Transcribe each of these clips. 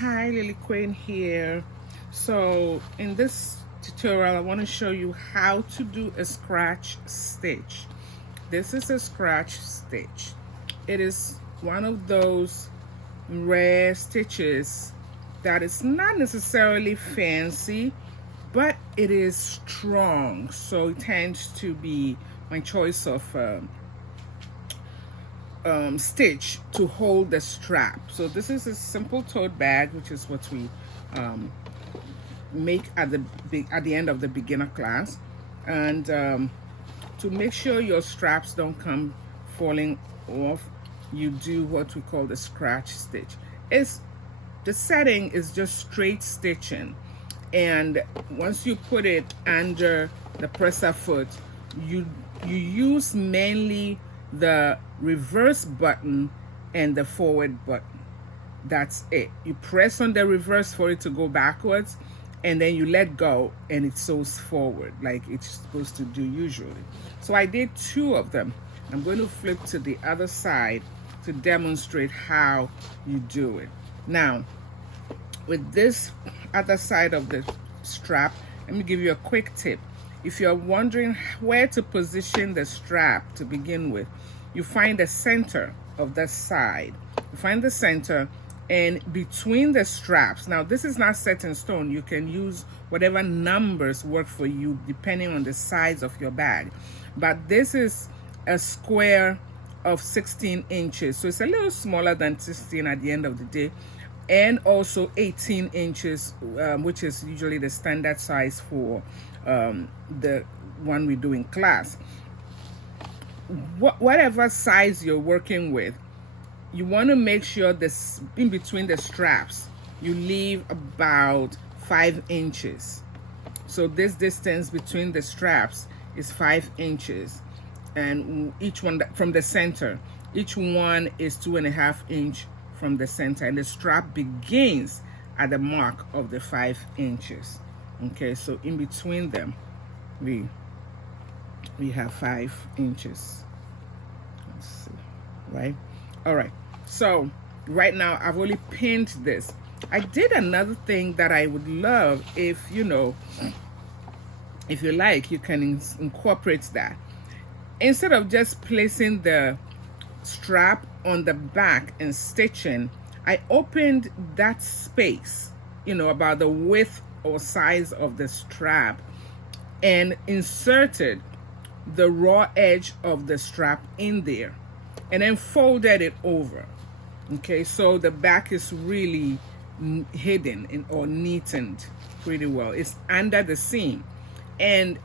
Hi, Lily Quinn here. So in this tutorial I want to show you how to do a scratch stitch. This is a scratch stitch. It is one of those rare stitches that is not necessarily fancy, but it is strong, so it tends to be my choice of stitch to hold the strap. So this is a simple tote bag, which is what we make at the end of the beginner class, and to make sure your straps don't come falling off, you do what we call the scratch stitch. The setting is just straight stitching, and once you put it under the presser foot, you use mainly the reverse button and the forward button. That's it. You press on the reverse for it to go backwards, and then you let go and it sews forward like it's supposed to do usually. So I did 2 of them. I'm going to flip to the other side to demonstrate how you do it. Now, with this other side of the strap, let me give you a quick tip. If you're wondering where to position the strap to begin with, you find the center of the side. You find the center, and between the straps, now this is not set in stone. You can use whatever numbers work for you depending on the size of your bag. But this is a square of 16 inches. So it's a little smaller than 16 at the end of the day. And also 18 inches, which is usually the standard size for the one we do in class. Whatever size you're working with, you want to make sure this in between the straps you leave about 5 inches. So this distance between the straps is 5 inches, and each one from the center, each one is 2.5 inches from the center, and the strap begins at the mark of the 5 inches. Okay, so in between them we have 5 inches. Let's see, right? All right, so right now I've only pinned this. I did another thing that I would love if you like, you can incorporate that. Instead of just placing the strap on the back and stitching, I opened that space, about the width or size of the strap, and inserted the raw edge of the strap in there, and then folded it over. Okay, so the back is really hidden or neatened pretty well. It's under the seam, and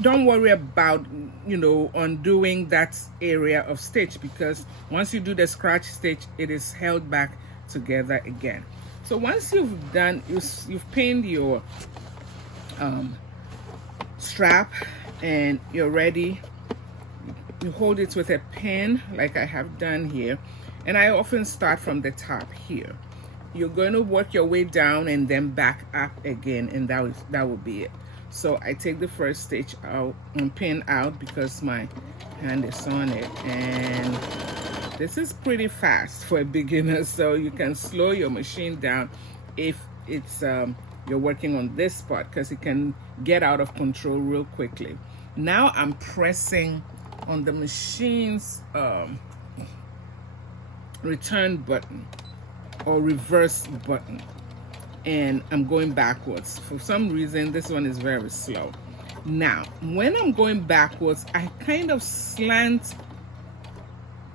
don't worry about undoing that area of stitch, because once you do the scratch stitch, it is held back together again. So once you've done, you've pinned your strap and you're ready, you hold it with a pin like I have done here, and I often start from the top here. You're going to work your way down and then back up again, and that will be it. So I take the first stitch out and pin out because my hand is on it, and this is pretty fast for a beginner, so you can slow your machine down if it's you're working on this part, because it can get out of control real quickly. Now I'm pressing on the machine's return button or reverse button, and I'm going backwards. For some reason this one is very slow. Now when I'm going backwards, I kind of slant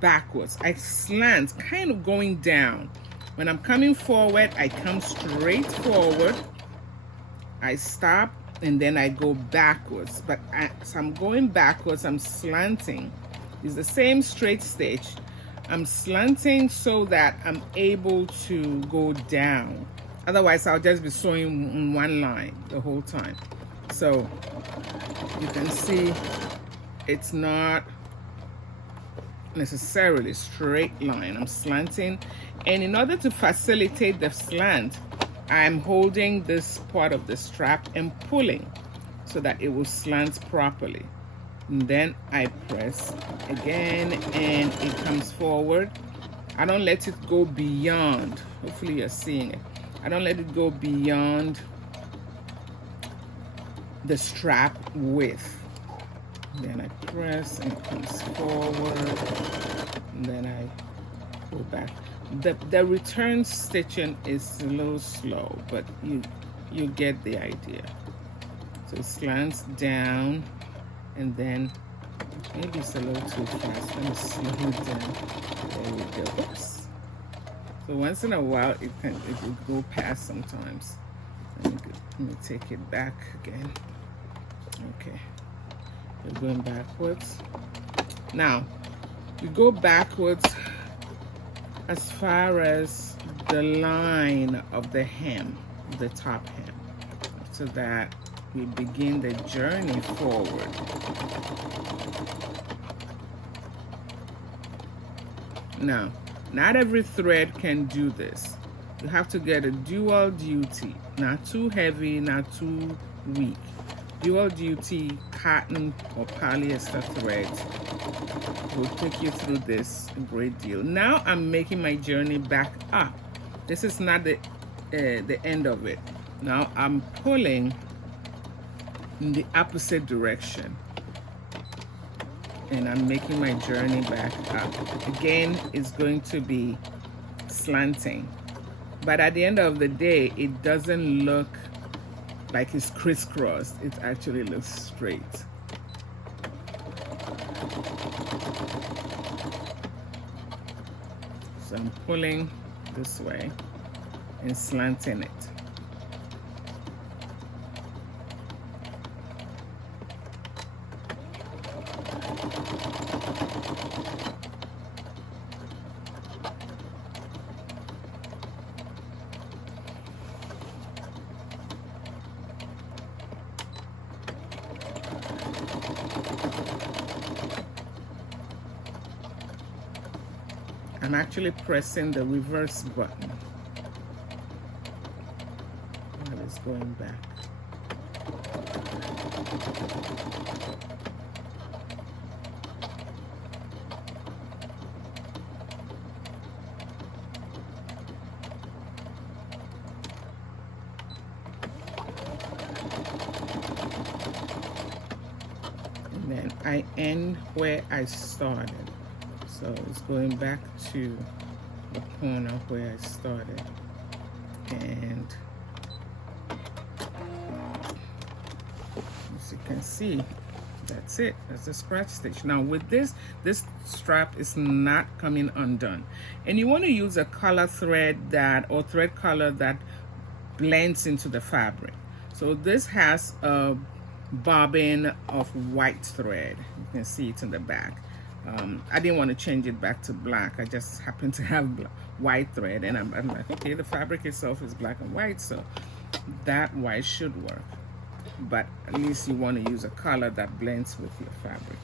backwards. I slant kind of going down. When I'm coming forward, I come straight forward, I stop, and then I go backwards. But as I'm going backwards, I'm slanting. It's the same straight stitch. I'm slanting so that I'm able to go down. Otherwise, I'll just be sewing in one line the whole time. So you can see it's not necessarily straight line. I'm slanting, and in order to facilitate the slant, I'm holding this part of the strap and pulling so that it will slant properly. And then I press again and it comes forward, I don't let it go beyond, hopefully you're seeing it, I don't let it go beyond the strap width. Then I press and it comes forward, and then I go back. The return stitching is a little slow, but you get the idea. So it slants down, and then maybe it's a little too fast. Let me slow it down. There we go. Oops. So once in a while it will go past sometimes. Let me take it back again. Okay. We're going backwards. Now we go backwards as far as the line of the hem, the top hem. So that we begin the journey forward. Now, not every thread can do this. You have to get a dual duty, not too heavy, not too weak. Dual duty cotton or polyester threads will take you through this a great deal. Now I'm making my journey back up. This is not the end of it. Now I'm pulling in the opposite direction, and I'm making my journey back up. Again, it's going to be slanting, but at the end of the day, it doesn't look like it's crisscrossed. It actually looks straight. So I'm pulling this way and slanting it. I'm actually pressing the reverse button while it's going back. And then I end where I started. So it's going back to the corner where I started, and as you can see, that's it. That's the scratch stitch. Now with this strap is not coming undone, and you want to use a color thread or thread color that blends into the fabric. So this has a bobbin of white thread. You can see it in the back. I didn't want to change it back to black. I just happen to have white thread, and I'm like, okay, the fabric itself is black and white, so that white should work. But at least you want to use a color that blends with your fabric.